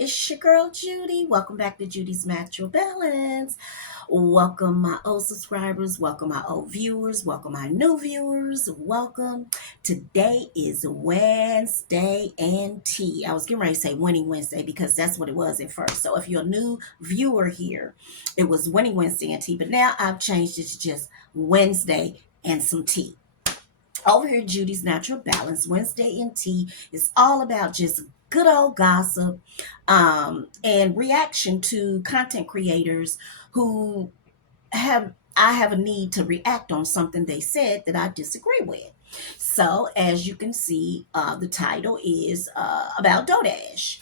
It's your girl Judy. Welcome back to Judy's Natural Balance. Welcome my old subscribers, welcome my old viewers, welcome my new viewers. Welcome. Today is Wednesday and tea. I was getting ready to say Winning Wednesday because that's what it was at first. So if you're a new viewer here, it was Winning Wednesday and tea, but now I've changed it to just Wednesday and some tea. Over here, Judy's Natural Balance, Wednesday in Tea is all about just good old gossip and reaction to content creators who I have a need to react on something they said that I disagree with. So, as you can see, the title is about Doash.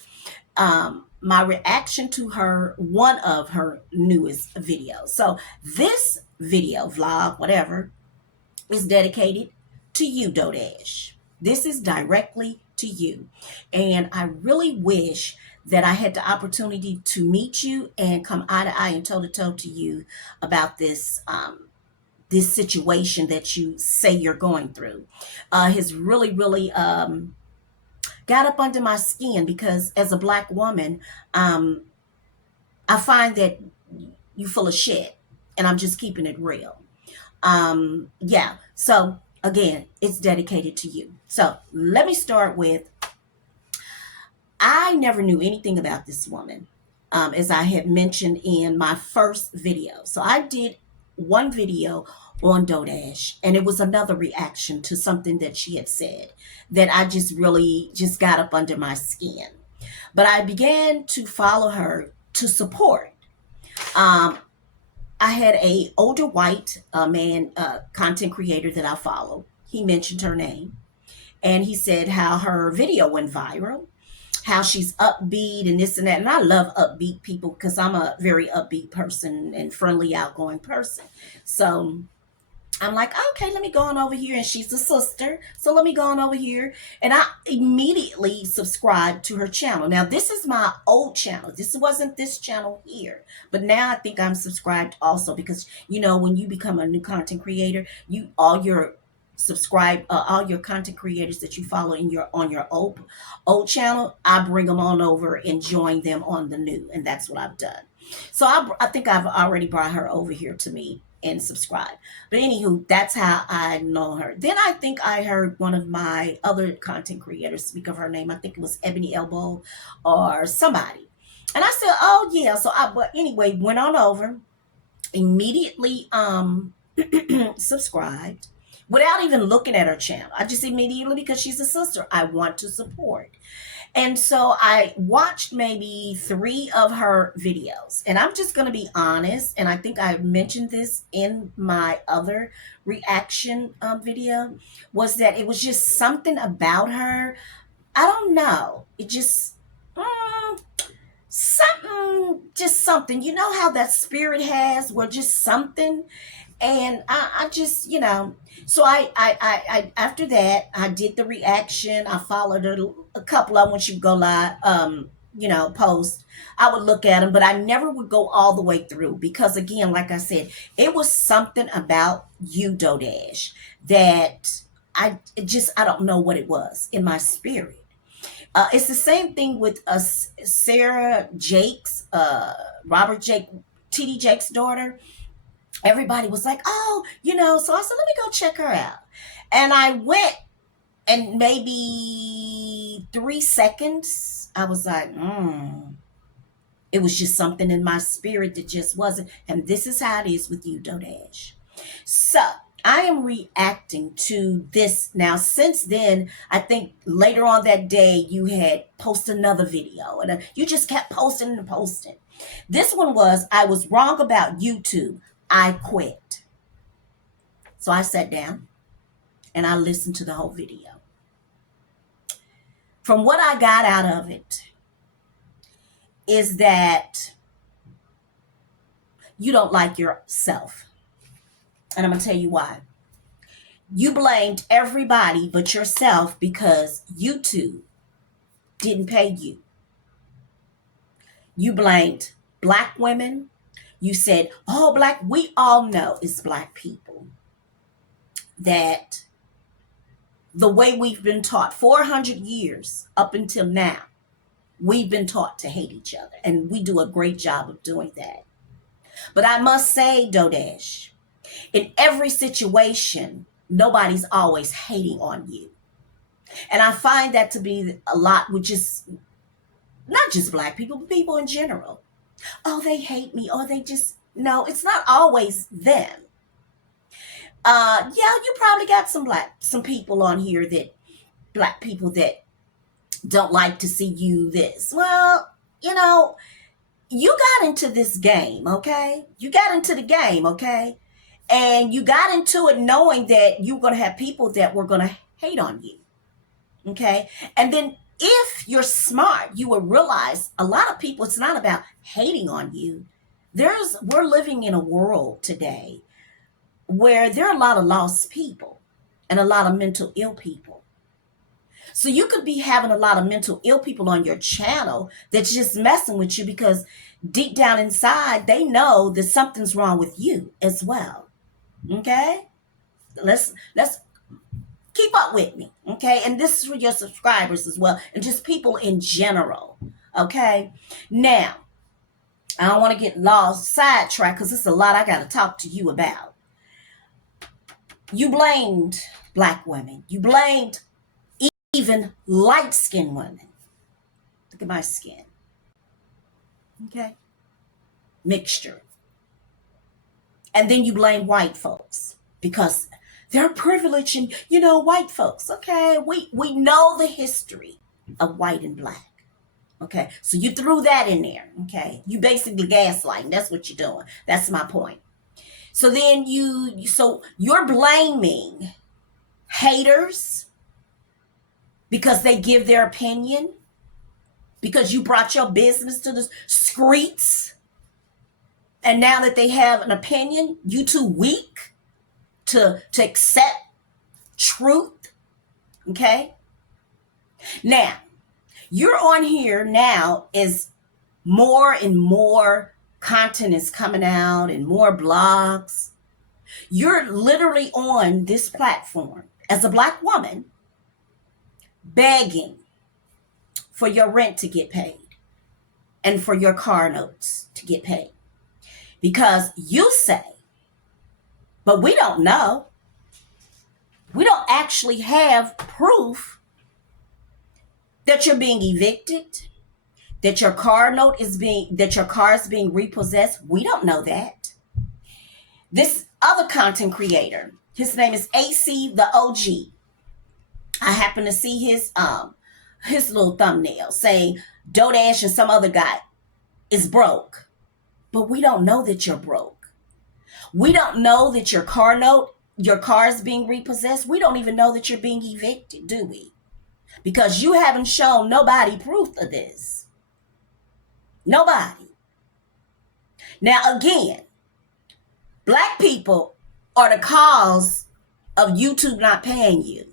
My reaction to one of her newest videos. So, this video, vlog, whatever, is dedicated to you, Doash. This is directly to you. And I really wish that I had the opportunity to meet you and come eye to eye and toe to toe to you about this situation that you say you're going through. Has really got up under my skin because as a Black woman, I find that you full of shit, and I'm just keeping it real. Yeah. So again, it's dedicated to you. So let me start with, I never knew anything about this woman, as I had mentioned in my first video. So I did one video on Doash, and it was another reaction to something that she had said that I just really just got up under my skin. But I began to follow her to support. Um, I had a older white man, content creator that I follow. He mentioned her name, and he said how her video went viral, how she's upbeat and this and that. And I love upbeat people because I'm a very upbeat person and friendly, outgoing person. So I'm like, okay, let me go on over here. And she's a sister. So let me go on over here. And I immediately subscribed to her channel. Now, this is my old channel. This wasn't this channel here. But now I think I'm subscribed also because, you know, when you become a new content creator, all your content creators that you follow in your on your old channel, I bring them on over and join them on the new. And that's what I've done. So I think I've already brought her over here to me and subscribe. But anywho, that's how I know her. Then I think I heard one of my other content creators speak of her name. I think it was Ebony Elbow or somebody. And I said, oh yeah. But anyway, went on over, immediately subscribed without even looking at her channel. I just immediately, because she's a sister, I want to support. And so I watched maybe 3 of her videos. And I'm just going to be honest. And I think I mentioned this in my other reaction video, was that it was just something about her. I don't know. It just, just something. You know how that spirit has, where just something. And I just, so I after that, I did the reaction. I followed a couple of them when she would go live, post. I would look at them, but I never would go all the way through because, again, like I said, it was something about you, Doash, that I don't know what it was in my spirit. It's the same thing with Sarah Jakes, Robert Jake, TD Jake's daughter. Everybody was like, oh, so I said, let me go check her out. And I went, and maybe 3 seconds, I was like, it was just something in my spirit that just wasn't. And this is how it is with you, Doash. So I am reacting to this. Now, since then, I think later on that day, you had posted another video, and you just kept posting and posting. This one was, I was wrong about YouTube. I quit. So I sat down and I listened to the whole video. From what I got out of it is that you don't like yourself. And I'm going to tell you why. You blamed everybody but yourself because YouTube didn't pay you. You blamed Black women. You said, oh, we all know it's Black people that the way we've been taught 400 years up until now, We've been taught to hate each other, and we do a great job of doing that. But I must say, Doash, in every situation, nobody's always hating on you. And I find that to be a lot, which is not just black people, but people in general. Oh, they hate me. Oh, they just, no, it's not always them. Yeah, you probably got some people on here that, black people that don't like to see you this. Well, you know, you got into this game, okay? You got into the game, okay? And you got into it knowing that you're going to have people that were going to hate on you, okay? And then if you're smart, you will realize a lot of people, it's not about hating on you. We're living in a world today where there are a lot of lost people and a lot of mental ill people. So you could be having a lot of mental ill people on your channel that's just messing with you because deep down inside, they know that something's wrong with you as well. Okay? Let's keep up with me. Okay? And this is for your subscribers as well, and just people in general. Okay? Now, I don't want to get lost, sidetracked, because it's a lot I got to talk to you about. You blamed black women. You blamed even light-skinned women. Look at my skin. Okay? Mixture. And then you blame white folks because they're privileged and, white folks. Okay? We know the history of white and black. Okay? So you threw that in there. Okay? You basically gaslighting. That's what you're doing. That's my point. So then you're blaming haters because they give their opinion, because you brought your business to the streets, and now that they have an opinion, you too weak to accept truth. Okay? Now, you're on here now as more and more content is coming out and more blogs. You're literally on this platform as a black woman begging for your rent to get paid and for your car notes to get paid. Because you say, but we don't know. We don't actually have proof that you're being evicted, that your car is being repossessed. We don't know that. This other content creator, his name is AC the OG. I happen to see his little thumbnail saying Doash and some other guy is broke. But we don't know that you're broke. We don't know that your car is being repossessed. We don't even know that you're being evicted, do we? Because you haven't shown nobody proof of this. Nobody. Now again, black people are the cause of YouTube not paying you.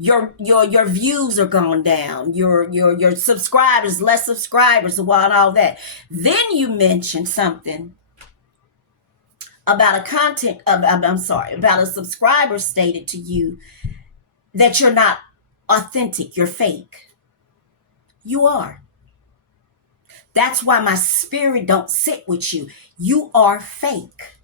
Your views are going down. Your subscribers, less subscribers, and all that. Then you mentioned something about about a subscriber stated to you that you're not authentic, you're fake. You are. That's why my spirit don't sit with you. You are fake.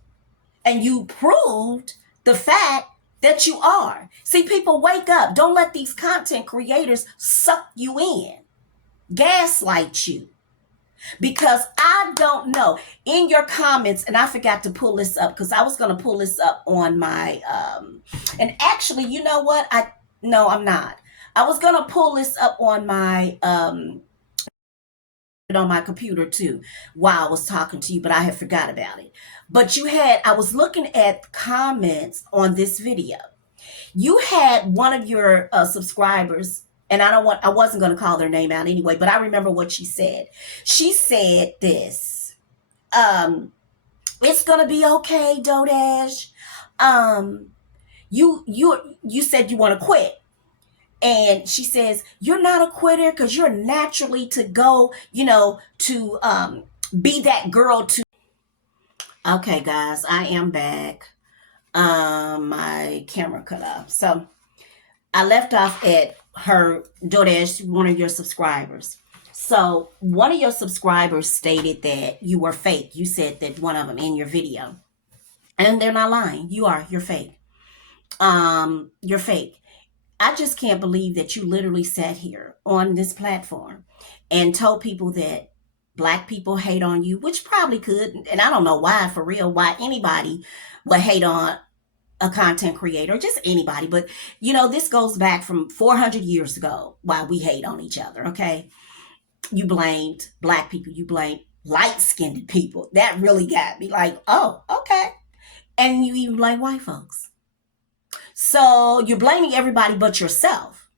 And you proved the fact that you are. See, people, wake up. Don't let these content creators suck you in, gaslight you. Because I don't know. In your comments, and I forgot to pull this up because I was going to pull this up on my, and actually, you know what? No, I'm not. I was going to pull this up on my, on my computer too while I was talking to you, but I had forgot about it. But I was looking at comments on this video. You had one of your subscribers, and I wasn't going to call their name out anyway, but I remember what she said. She said this, it's going to be okay, Doash. You said you want to quit. And she says, you're not a quitter because you're naturally to go, to be that girl to. Okay, guys, I am back. My camera cut off. So I left off at her, Doash, one of your subscribers. So one of your subscribers stated that you were fake. You said that one of them in your video. And they're not lying. You're fake. You're fake. I just can't believe that you literally sat here on this platform and told people that black people hate on you, which probably could. And I don't know why, for real, why anybody would hate on a content creator, just anybody. But, this goes back from 400 years ago, why we hate on each other, okay? You blamed black people. You blamed light-skinned people. That really got me like, oh, okay. And you even blame white folks. So you're blaming everybody but yourself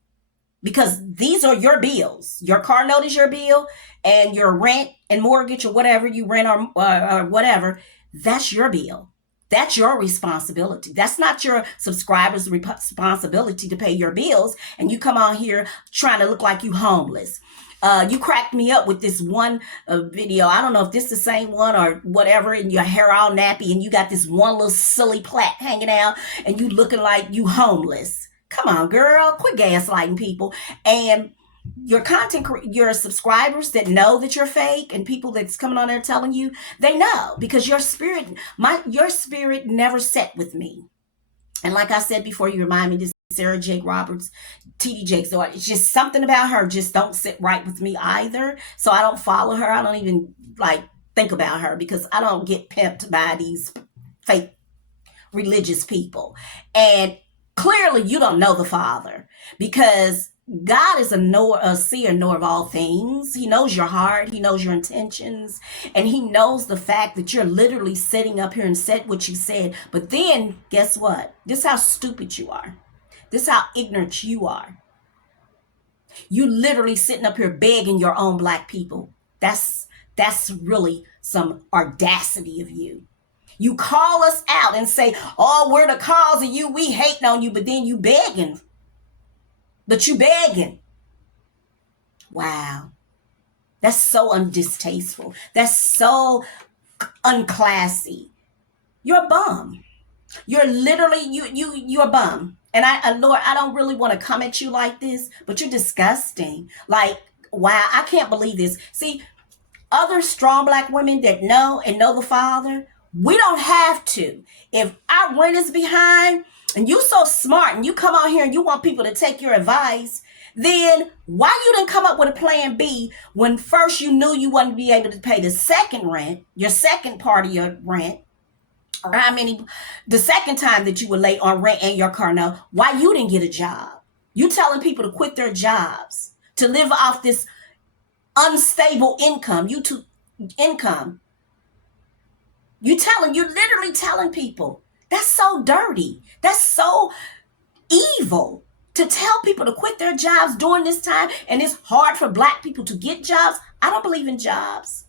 because these are your bills. Your car note is your bill, and your rent and mortgage or whatever you rent or whatever, that's your bill. That's your responsibility. That's not your subscribers' responsibility to pay your bills. And you come on here trying to look like you homeless. You cracked me up with this one video. I don't know if this is the same one or whatever, and your hair all nappy and you got this one little silly plait hanging out and you looking like you homeless. Come on, girl, quit gaslighting people. And your your subscribers that know that you're fake and people that's coming on there telling you, they know because your spirit never set with me. And like I said before, you remind me this Sarah Jake Roberts, TD Jakes. So it's just something about her just don't sit right with me either. So I don't follow her. I don't even think about her because I don't get pimped by these fake religious people. And clearly you don't know the Father because God is a seer, knower of all things. He knows your heart. He knows your intentions. And he knows the fact that you're literally sitting up here and said what you said. But then guess what? This is how stupid you are. This is how ignorant you are. You literally sitting up here begging your own black people. That's really some audacity of you. You call us out and say, oh, we're the cause of you. We hating on you. But then you begging. But you begging. Wow. That's so undistasteful. That's so unclassy. You're a bum. You're literally, you're a bum. And Lord, I don't really want to come at you like this, but you're disgusting. Like, wow, I can't believe this. See, other strong black women that know the Father, we don't have to. If our rent is behind and you so smart and you come out here and you want people to take your advice, then why you didn't come up with a plan B when first you knew you wouldn't be able to pay the second rent, your second part of your rent, or the second time that you were late on rent and your car note, why you didn't get a job? You telling people to quit their jobs, to live off this unstable income. You're literally telling people. That's so dirty. That's so evil to tell people to quit their jobs during this time. And it's hard for black people to get jobs. I don't believe in jobs.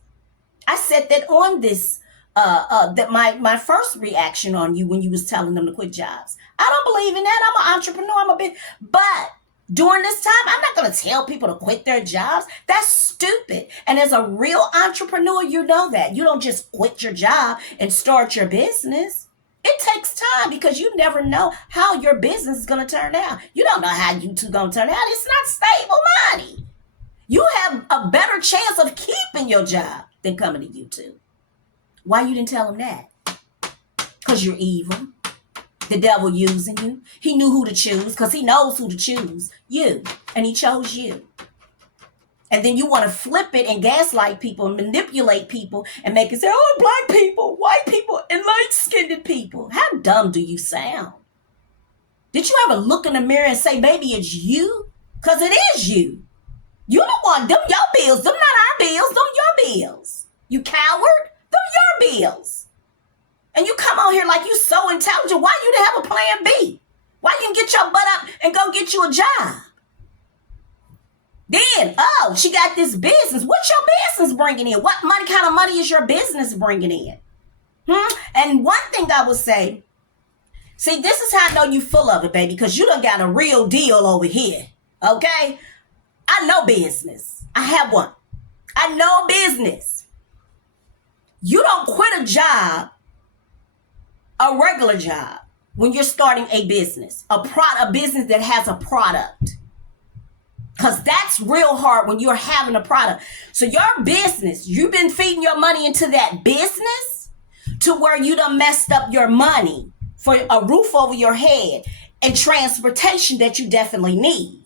I said that on this, that my first reaction on you when you was telling them to quit jobs. I don't believe in that. I'm an entrepreneur. But during this time, I'm not going to tell people to quit their jobs. That's stupid. And as a real entrepreneur, you know that. You don't just quit your job and start your business. It takes time because you never know how your business is going to turn out. You don't know how YouTube going to turn out. It's not stable money. You have a better chance of keeping your job than coming to YouTube. Why you didn't tell them that? Because you're evil. The devil using you. He knew who to choose because he knows who to choose. You. And he chose you. And then you want to flip it and gaslight people and manipulate people and make it say, oh, black people, white people, and light-skinned people. How dumb do you sound? Did you ever look in the mirror and say, baby, it's you? Because it is you. You don't want them your bills. Them not our bills. Them your bills. You coward. Them your bills. And you come on here like you so intelligent. Why you didn't have a plan B? Why you didn't get your butt up and go get you a job? Then, oh, she got this business. What's your business bringing in? What kind of money is your business bringing in? And one thing I would say, see, this is how I know you full of it, baby, because you done got a real deal over here, okay? I know business. I have one. I know business. You don't quit a job, a regular job, when you're starting a business, a business that has a product. Because that's real hard when you're having a product. So your business, you've been feeding your money into that business to where you done messed up your money for a roof over your head and transportation that you definitely need.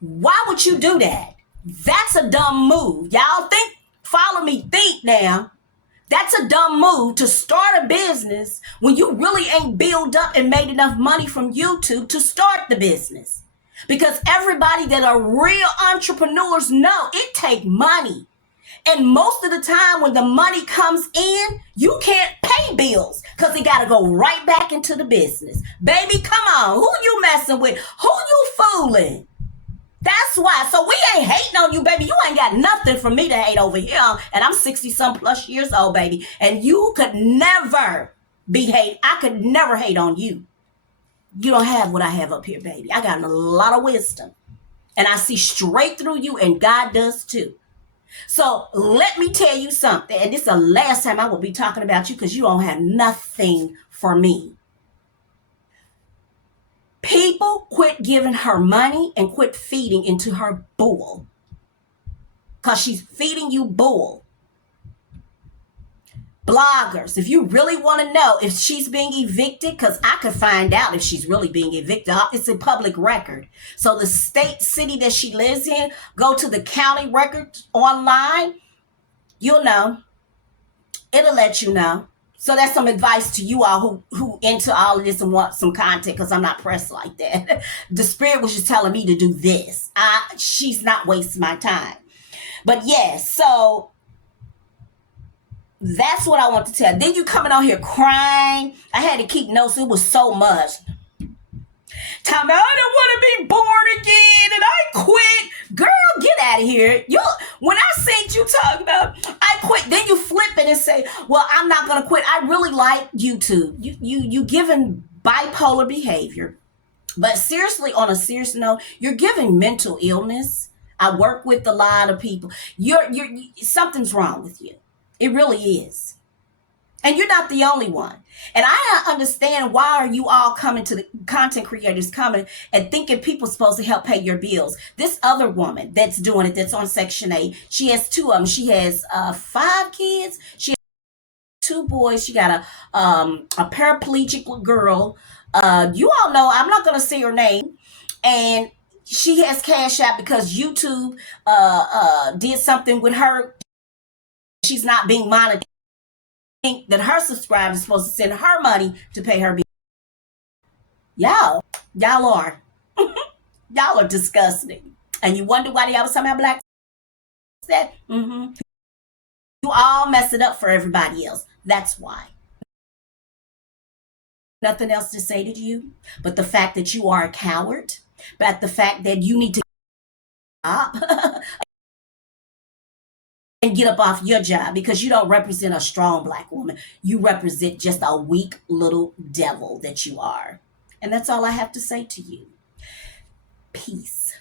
Why would you do that? That's a dumb move. Y'all think, follow me, think now. That's a dumb move to start a business when you really ain't built up and made enough money from YouTube to start the business. Because everybody that are real entrepreneurs know it take money. And most of the time when the money comes in, you can't pay bills because it got to go right back into the business. Baby, come on. Who you messing with? Who you fooling? That's why. So we ain't hating on you, baby. You ain't got nothing for me to hate over here. And I'm 60 some plus years old, baby. And you could never be hate. I could never hate on you. You don't have what I have up here, baby. I got a lot of wisdom. And I see straight through you, and God does too. So let me tell you something. And this is the last time I will be talking about you because you don't have nothing for me. People quit giving her money and quit feeding into her bull. Because she's feeding you bull. Bloggers, if you really want to know if she's being evicted, because I could find out if she's really being evicted. It's a public record. So the state, city that she lives in, go to the county record online. You'll know. It'll let you know. So that's some advice to you all who into all of this and want some content, because I'm not pressed like that. The spirit was just telling me to do this. She's not wasting my time. But yes, so that's what I want to tell. Then you coming on here crying. I had to keep notes. It was so much. Tell me, I don't want to be born again and I quit. Girl, get out of here. When I seen you talk about I quit, then you flip it and say, well, I'm not going to quit. I really like YouTube. You giving bipolar behavior. But seriously, on a serious note, you're giving mental illness. I work with a lot of people. Something's wrong with you. It really is. And you're not the only one. And I understand why are you all coming to the content creators coming and thinking people supposed to help pay your bills. This other woman that's doing it, that's on Section 8, she has 2 of them. She has 5 kids. She has 2 boys. She got a paraplegic girl. You all know, I'm not going to say her name. And she has cash out because YouTube did something with her. She's not being monitored. Think that her subscribers are supposed to send her money to pay her bills. Y'all are. Y'all are disgusting. And you wonder why y'all was talking about black that? You all mess it up for everybody else. That's why. Nothing else to say to you but the fact that you are a coward, but the fact that you need to stop and get up off your job, because you don't represent a strong black woman. You represent just a weak little devil that you are. And that's all I have to say to you. Peace.